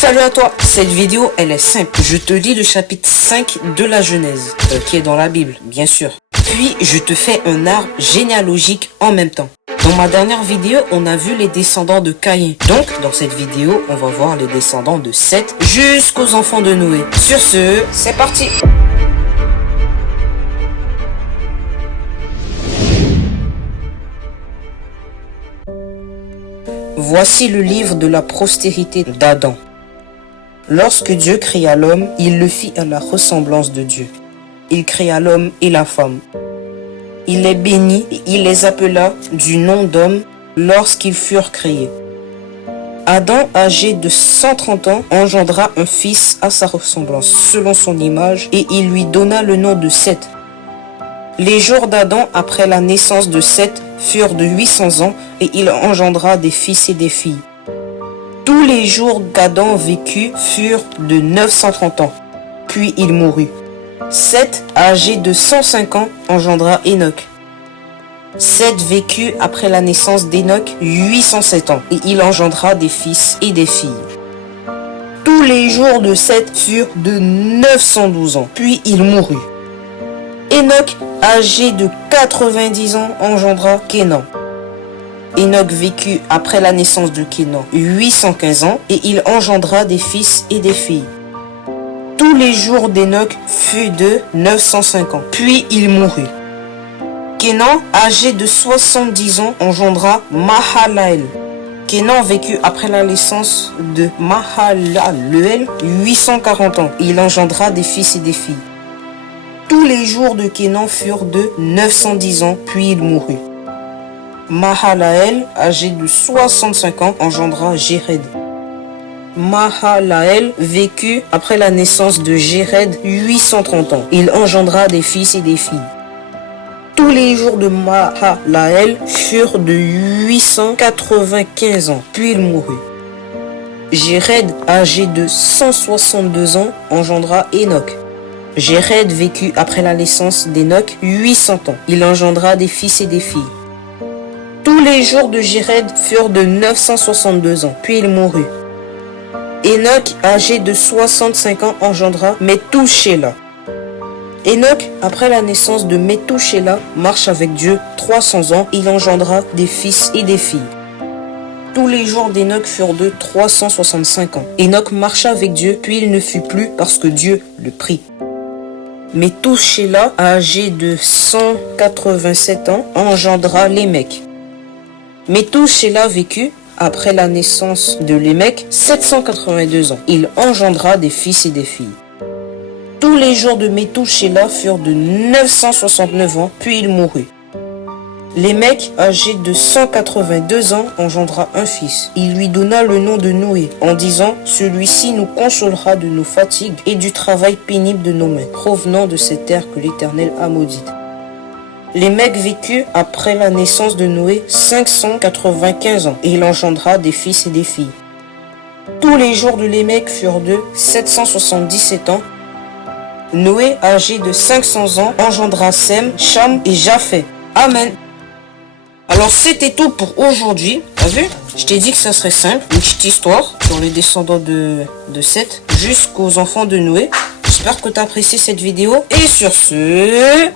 Salut à toi, cette vidéo elle est simple. Je te lis le chapitre 5 de la Genèse, qui est dans la Bible, bien sûr. Puis je te fais un arbre généalogique en même temps. Dans ma dernière vidéo, on a vu les descendants de Caïn. Donc, dans cette vidéo, on va voir les descendants de Seth jusqu'aux enfants de Noé. Sur ce, c'est parti! Voici le livre de la postérité d'Adam. Lorsque Dieu créa l'homme, il le fit à la ressemblance de Dieu. Il créa l'homme et la femme. Il les bénit et il les appela du nom d'homme lorsqu'ils furent créés. Adam, âgé de 130 ans, engendra un fils à sa ressemblance, selon son image, et il lui donna le nom de Seth. Les jours d'Adam après la naissance de Seth furent de 800 ans, et il engendra des fils et des filles. Tous les jours qu'Adam vécut furent de 930 ans, puis il mourut. Seth, âgé de 105 ans, engendra Enoch. Seth vécut après la naissance d'Enoch 807 ans, et il engendra des fils et des filles. Tous les jours de Seth furent de 912 ans, puis il mourut. Enoch, âgé de 90 ans, engendra Kénan. Enoch vécut après la naissance de Kénan 815 ans, et il engendra des fils et des filles. Tous les jours d'Enoch furent de 905 ans, puis il mourut. Kénan, âgé de 70 ans, engendra Mahalalel. Kénan vécut après la naissance de Mahalalel 840 ans, et il engendra des fils et des filles. Tous les jours de Kénan furent de 910 ans, puis il mourut. Mahalalel, âgé de 65 ans, engendra Jéred. Mahalalel vécut après la naissance de Jéred 830 ans. Il engendra des fils et des filles. Tous les jours de Mahalalel furent de 895 ans, puis il mourut. Jéred, âgé de 162 ans, engendra Enoch. Jéred vécut après la naissance d'Enoch 800 ans. Il engendra des fils et des filles. Tous les jours de Jéred furent de 962 ans, puis il mourut. Enoch, âgé de 65 ans, engendra Methushélah. Enoch, après la naissance de Methushélah, marche avec Dieu 300 ans, il engendra des fils et des filles. Tous les jours d'Enoch furent de 365 ans. Enoch marcha avec Dieu, puis il ne fut plus parce que Dieu le prit. Methushélah, âgé de 187 ans, engendra Lémec. Methushélah vécut, après la naissance de Lémec, 782 ans. Il engendra des fils et des filles. Tous les jours de Methushélah furent de 969 ans, puis il mourut. Lémec, âgé de 182 ans, engendra un fils. Il lui donna le nom de Noé, en disant « Celui-ci nous consolera de nos fatigues et du travail pénible de nos mains, provenant de cette terre que l'Éternel a maudite. » Lémec vécut après la naissance de Noé 595 ans, et il engendra des fils et des filles. Tous les jours de Lémec furent de 777 ans. Noé, âgé de 500 ans, engendra Sem, Cham et Japheth. Amen. Alors c'était tout pour aujourd'hui. T'as vu? Je t'ai dit que ça serait simple. Une petite histoire sur les descendants de Seth jusqu'aux enfants de Noé. J'espère que tu as apprécié cette vidéo. Et sur ce...